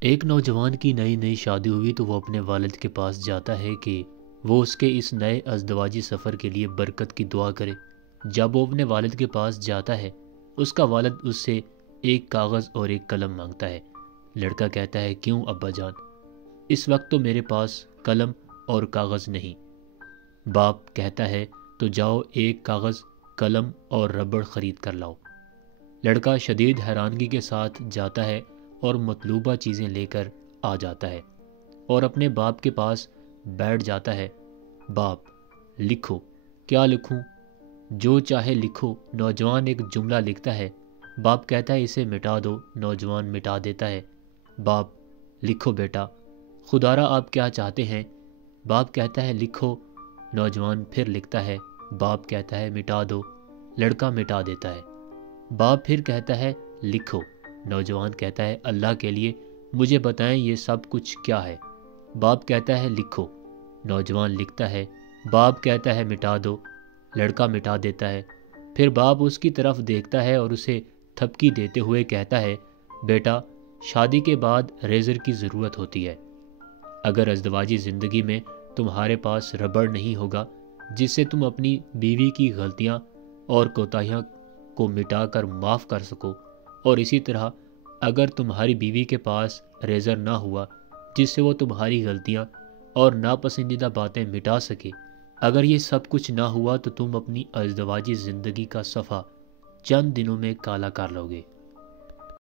ایک نوجوان کی نئی نئی شادی ہوئی تو وہ اپنے والد کے پاس جاتا ہے کہ وہ اس کے اس نئے ازدواجی سفر کے لیے برکت کی دعا کرے۔ جب وہ اپنے والد کے پاس جاتا ہے، اس کا والد اس سے ایک کاغذ اور ایک قلم مانگتا ہے۔ لڑکا کہتا ہے، کیوں ابا جان؟ اس وقت تو میرے پاس قلم اور کاغذ نہیں۔ باپ کہتا ہے، تو جاؤ ایک کاغذ، قلم اور ربڑ خرید کر لاؤ۔ لڑکا شدید حیرانگی کے ساتھ جاتا ہے اور مطلوبہ چیزیں لے کر آ جاتا ہے اور اپنے باپ کے پاس بیٹھ جاتا ہے۔ باپ، لکھو۔ کیا لکھوں؟ جو چاہے لکھو۔ نوجوان ایک جملہ لکھتا ہے۔ باپ کہتا ہے، اسے مٹا دو۔ نوجوان مٹا دیتا ہے۔ باپ، لکھو بیٹا۔ خدارا آپ کیا چاہتے ہیں؟ باپ کہتا ہے، لکھو۔ نوجوان پھر لکھتا ہے۔ باپ کہتا ہے، مٹا دو۔ لڑکا مٹا دیتا ہے۔ باپ پھر کہتا ہے، لکھو۔ نوجوان کہتا ہے، اللہ کے لیے مجھے بتائیں یہ سب کچھ کیا ہے؟ باپ کہتا ہے، لکھو۔ نوجوان لکھتا ہے۔ باپ کہتا ہے، مٹا دو۔ لڑکا مٹا دیتا ہے۔ پھر باپ اس کی طرف دیکھتا ہے اور اسے تھپکی دیتے ہوئے کہتا ہے، بیٹا، شادی کے بعد ریزر کی ضرورت ہوتی ہے۔ اگر ازدواجی زندگی میں تمہارے پاس ربڑ نہیں ہوگا جس سے تم اپنی بیوی کی غلطیاں اور کوتاہیاں کو مٹا کر معاف کر سکو، اور اسی طرح اگر تمہاری بیوی کے پاس ریزر نہ ہوا جس سے وہ تمہاری غلطیاں اور ناپسندیدہ باتیں مٹا سکے، اگر یہ سب کچھ نہ ہوا تو تم اپنی ازدواجی زندگی کا صفحہ چند دنوں میں کالا کر لو گے۔